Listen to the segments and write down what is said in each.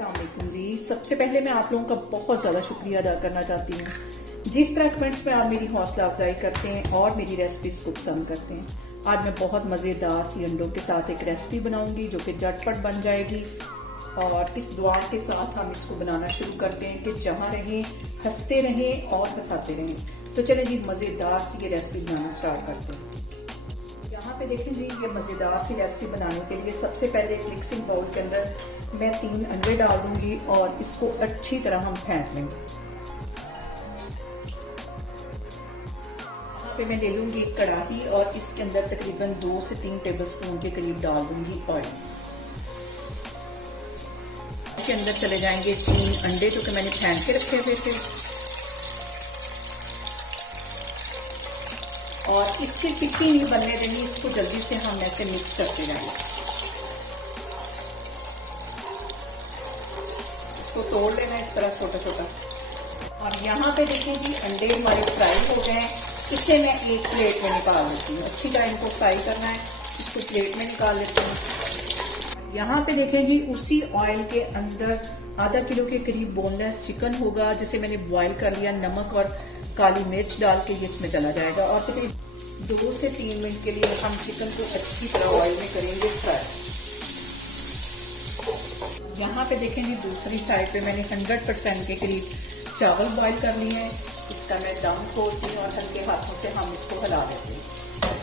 अस्सलाम वालेकुम जी। सबसे पहले मैं आप लोगों का बहुत ज़्यादा शुक्रिया अदा करना चाहती हूँ जिस तरह कमेंट्स में आप मेरी हौसला अफजाई करते हैं और मेरी रेसिपीज को पसंद करते हैं। आज मैं बहुत मज़ेदार सी अंडों के साथ एक रेसिपी बनाऊंगी जो कि झटपट बन जाएगी और इस दुआ के साथ हम इसको बनाना शुरू करते हैं कि जहाँ रहें हंसते रहें और हंसाते रहें। तो चलें जी मज़ेदार सी ये रेसिपी बनाना स्टार्ट करते हैं। यहाँ पे देखें जी ये मज़ेदार सी रेसिपी बनाने के लिए सबसे पहले एक मिक्सिंग बाउल के अंदर मैं 3 अंडे डाल दूंगी और इसको अच्छी तरह हम फेंट लेंगे। यहाँ पे मैं ले लूंगी एक कढ़ाई और इसके अंदर तकरीबन 2 से 3 टेबलस्पून के करीब डाल दूंगी ऑयल। इसके अंदर चले जाएंगे 3 अंडे जो कि मैंने फेंट के रखे हुए थे और इसकी टिक्की नहीं बनने देंगे, इसको जल्दी से हम ऐसे मिक्स करते जाएंगे। इसको तोड़ लेना इस तरह छोटा छोटा। और यहाँ पे देखिए जी अंडे हमारे फ्राई हो गए हैं, इसे मैं एक प्लेट में निकाल लेती हूँ। अच्छी तरह इनको फ्राई करना है, इसको प्लेट में निकाल लेते हैं। यहाँ पे देखें जी उसी ऑयल के अंदर आधा किलो के करीब बोनलेस चिकन होगा जिसे मैंने बॉईल कर लिया। नमक और काली मिर्च डाल के ये इसमें चला जाएगा और तकरीबन 2 से 3 मिनट के लिए हम चिकन को अच्छी तरह ऑयल में करेंगे फ्राई। यहाँ पे देखें जी दूसरी साइड पे मैंने 100% के करीब चावल बॉईल कर लिए हैं। इसका मैं दम खोलती हूँ और हल्के हाथों से हम इसको हिला देते हैं।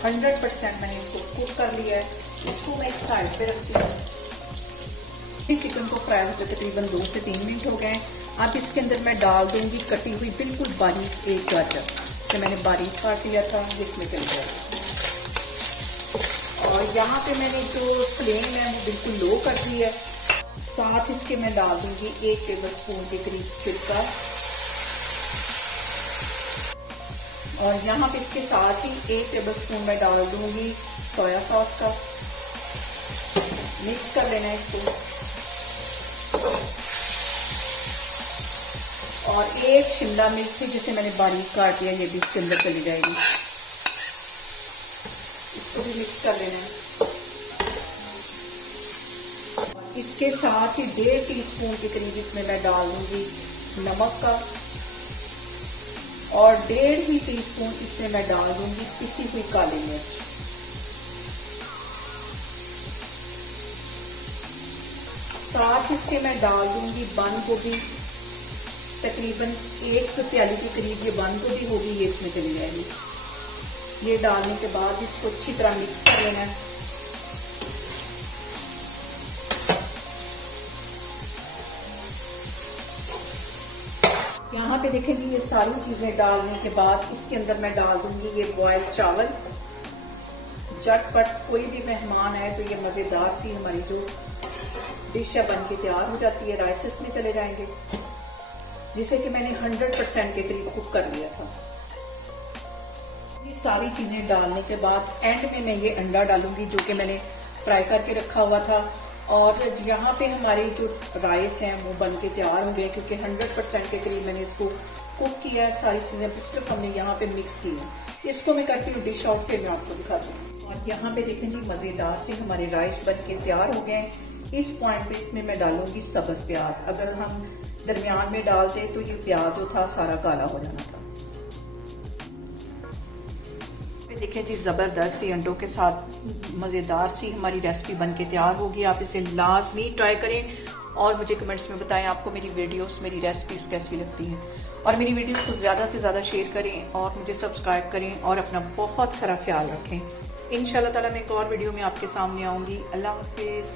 100% मैंने इसको कुक कर लिया है, इसको मैं एक साइड पे रखती हूँ। चिकन को फ्राई होते तकरीबन 2 से 3 मिनट हो गए। अब इसके अंदर मैं डाल दूंगी कटी हुई बिल्कुल बारीक एक गाजर, जिसे मैंने बारीक काट लिया था, जिसमें चल जाएगा। और यहाँ पे मैंने जो फ्लेम है वो बिल्कुल लो कर दी है। साथ इसके मैं डाल दूंगी 1 टेबलस्पून के करीब सिरका और यहाँ पे इसके साथ ही 1 टेबलस्पून मैं डाल दूंगी सोया सॉस का। मिक्स कर लेना है इसको और 1 शिमला मिर्च थी जिसे मैंने बारीक काट लिया, ये भी इसके अंदर चली जाएगी। इसको भी मिक्स कर लेना है। और इसके साथ ही 1.5 टीस्पून के करीब इसमें मैं डाल दूंगी नमक का और 1.5 ही टीस्पून इसमें मैं डाल दूंगी पिसी हुई काली मिर्च। साथ इसके मैं डाल दूंगी बंद गोभी, तकरीबन 1 प्याली के करीब ये बंद गोभी होगी, ये इसमें चली जाएगी। ये डालने के बाद इसको अच्छी तरह मिक्स कर लेना है। यहाँ पे देखेंगे ये सारी चीजें डालने के बाद इसके अंदर मैं डाल दूंगी ये बॉइल्ड चावल। झटपट कोई भी मेहमान आए तो ये मजेदार सी हमारी जो डिश है बन के तैयार हो जाती है। राइसेस में चले जाएंगे जिसे कि मैंने 100% के करीब कुक कर लिया था। ये सारी चीजें डालने के बाद एंड में मैं ये अंडा डालूंगी जो कि मैंने फ्राई करके रखा हुआ था। और यहाँ पे हमारे जो राइस हैं वो बन के तैयार हो गए क्योंकि 100% के करीब मैंने इसको कुक किया है। सारी चीजें सिर्फ हमने यहाँ पे मिक्स की है। इसको मैं करती हूँ डिश आउट के, मैं आपको दिखाती हूँ। और यहाँ पे देखें जी मजेदार से हमारे राइस बन के तैयार हो गए। इस पॉइंट पे इसमें मैं डालूंगी सब्ज प्याज। अगर हम दरमियान में डालते तो ये प्याज जो था सारा काला हो जाना था। देखिए जी जबरदस्त सी अंडों के साथ मजेदार सी हमारी रेसिपी बन के तैयार होगी। आप इसे लाजमी ट्राई करें और मुझे कमेंट्स में बताएं आपको मेरी वीडियोस मेरी रेसिपीज कैसी लगती हैं। और मेरी वीडियोस को ज़्यादा से ज़्यादा शेयर करें और मुझे सब्सक्राइब करें और अपना बहुत सारा ख्याल रखें। इंशाल्लाह ताला मैं एक और वीडियो में आपके सामने आऊँगी। अल्लाह हाफिज़।